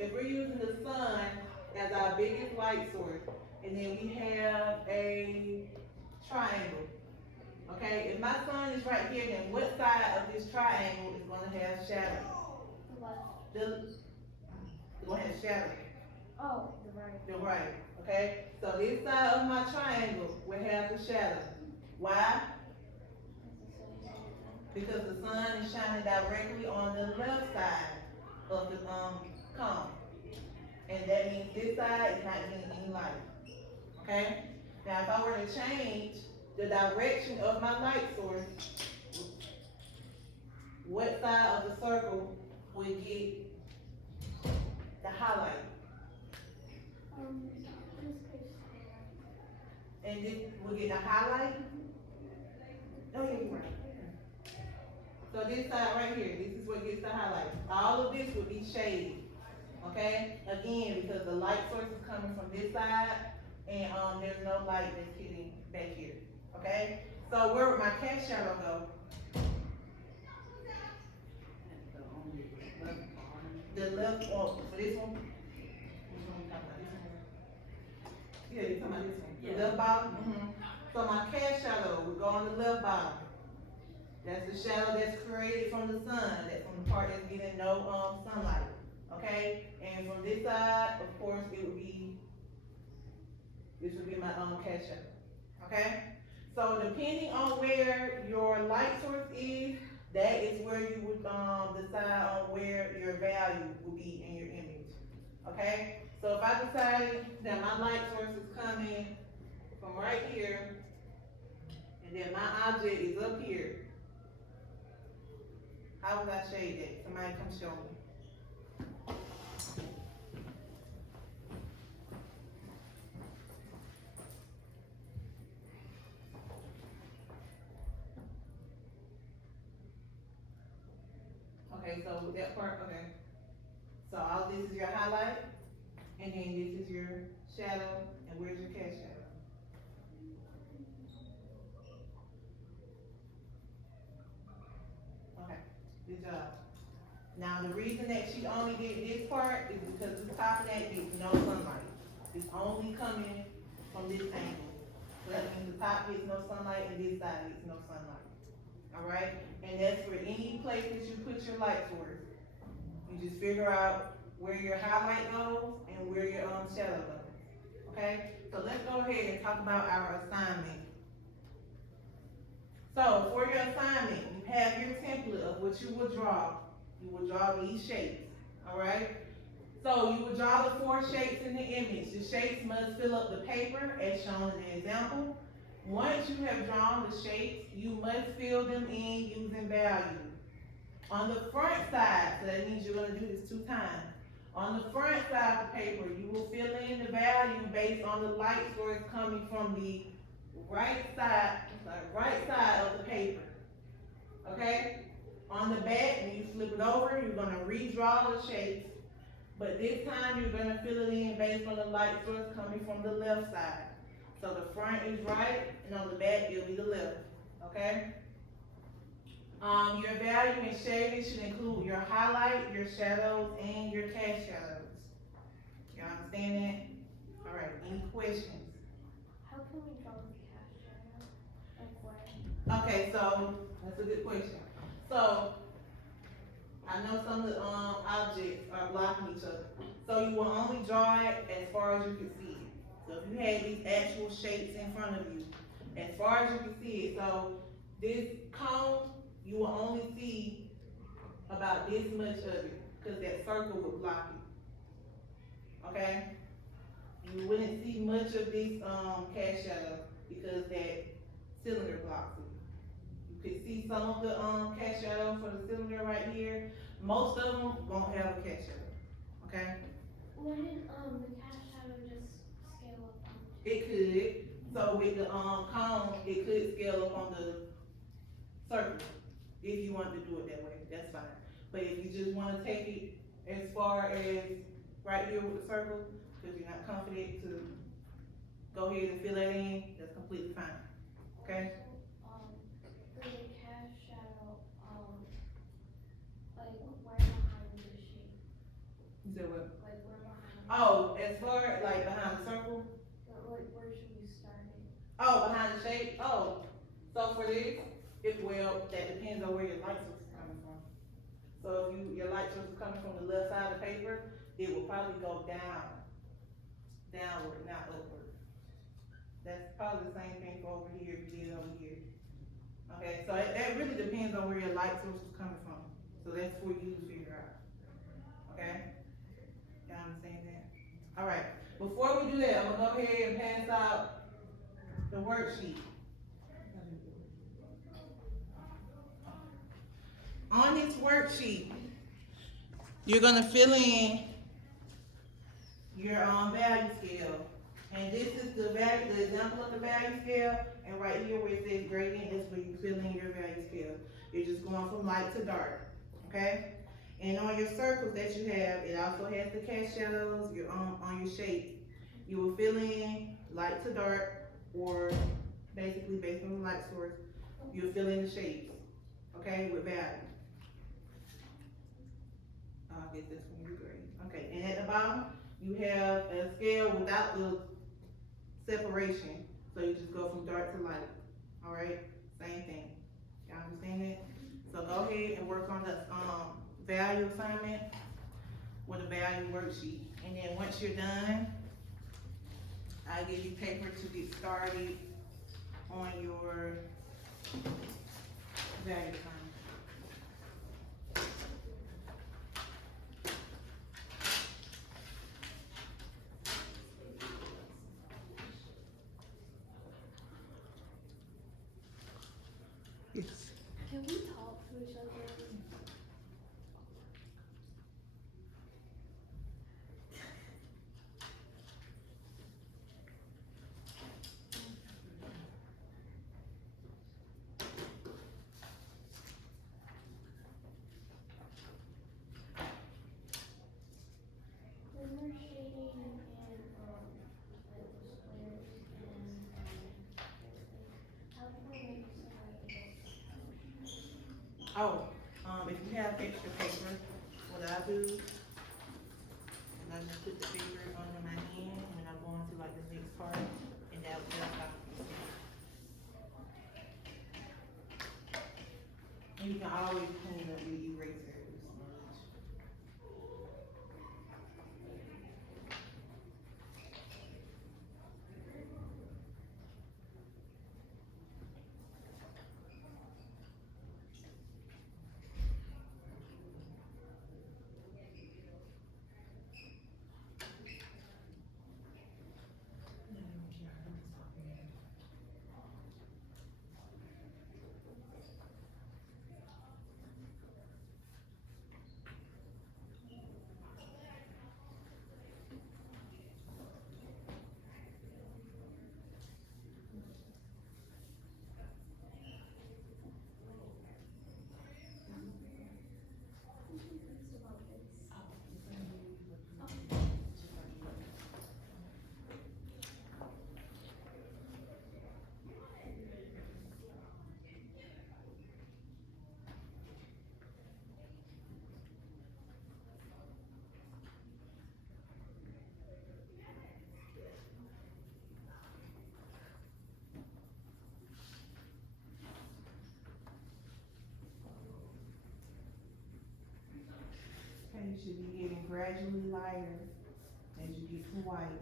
if we're using the sun as our biggest light source, and then we have a triangle, okay? If my sun is right here, then what side of this triangle is gonna have shadow? The left. It's gonna have shadow. Oh, the right. The right, okay? So this side of my triangle will have the shadow. Why? Because the sun is shining directly on the left side of the cone. And that means this side is not getting any light. Okay? Now if I were to change the direction of my light source, what side of the circle would get the highlight? And this will get the highlight? Oh, yeah, you're right. So this side right here, this is what gets the highlight. All of this would be shaded. Okay? Again, because the light source is coming from this side, and there's no light that's hitting back here. Okay? So where would my cast shadow go? The left, oh, for this one? Which one you talking about? This one? Yeah, you're talking about this one. Yeah. The left bottom? Mm-hmm. So my cast shadow would go on the left bottom. That's the shadow that's created from the sun, that's from the part that's getting no sunlight. Okay? And from this side, of course, this would be my cast shadow. Okay? So depending on where your light source is, that is where you would decide on where your value will be in your image. Okay? So if I decided that my light source is coming from right here, and then my object is up here, how would I shade that? Somebody come show me. Okay, so with that part, okay. So all this is your highlight, and then this is your shadow, and where's your cast shadow? Okay, good job. Now, the reason that she only did this part is because the top of that gets no sunlight. It's only coming from this angle. So that means the top gets no sunlight and this side gets no sunlight. Alright? And that's for any place that you put your light source. You just figure out where your highlight goes and where your shadow goes. Okay? So let's go ahead and talk about our assignment. So for your assignment, you have your template of what you will draw. You will draw these shapes, all right? So you will draw the 4 shapes in the image. The shapes must fill up the paper as shown in the example. Once you have drawn the shapes, you must fill them in using value. On the front side, so that means you're gonna do this 2 times. On the front side of the paper, you will fill in the value based on the light source coming from the right side of the paper, okay? On the back, when you flip it over, you're gonna redraw the shapes, but this time you're gonna fill it in based on the light source coming from the left side. So the front is right, and on the back, it'll be the left, okay? Your value and shading should include your highlight, your shadows, and your cast shadows. Y'all understand that? All right, any questions? How can we draw the cast shadow? Like where? Okay, so, that's a good question. So, I know some of the objects are blocking each other. So you will only draw it as far as you can see it. So if you had these actual shapes in front of you, as far as you can see it, so this cone, you will only see about this much of it, because that circle would block it. Okay? You wouldn't see much of this cast shadow because that cylinder blocks it. You could see some of the cast shadow for the cylinder right here. Most of them won't have a cast shadow. Okay? Wouldn't the cast shadow just scale up on? It could. So with the cone, it could scale up on the circle. If you want to do it that way, that's fine. But if you just want to take it as far as right here with the circle, because you're not confident to go ahead and fill that in, that's completely fine. Okay? The cast shadow, like where behind the shape? You said what? Like where behind? Oh, as far as like behind the circle? Like where should we start it? Oh, behind the shape? Oh, so for this, well, that depends on where your light source is coming from. So if your light source is coming from the left side of the paper, it will probably go downward, not upward. That's probably the same thing for over here, if you did over here. Okay, so that really depends on where your light source is coming from. So that's for you to figure out. Okay? Y'all understand that? Alright, before we do that, I'm gonna go ahead and pass out the worksheet. On this worksheet, you're gonna fill in your value scale. And this is the example of the value scale, and right here where it says gradient is where you fill in your value scale. You're just going from light to dark, okay? And on your circles that you have, it also has the cast shadows, on your shape. You will fill in light to dark, or basically based on the light source, you'll fill in the shapes, okay, with value. I'll get this from you, grade. Okay, and at the bottom, you have a scale without the separation, so you just go from dark to light, all right? Same thing. Y'all understand that? So go ahead and work on the value assignment with a value worksheet. And then once you're done, I'll give you paper to get started on your value assignment. Yes. Can we talk to each other? When we're shading in like the squares and how can we make somebody Oh, if you have extra paper, what I do, is I just put the paper under my hand and I go into like the next part, and that'll stop. And you can always clean up your eraser or smudge. Okay, you should be getting gradually lighter as you get to white.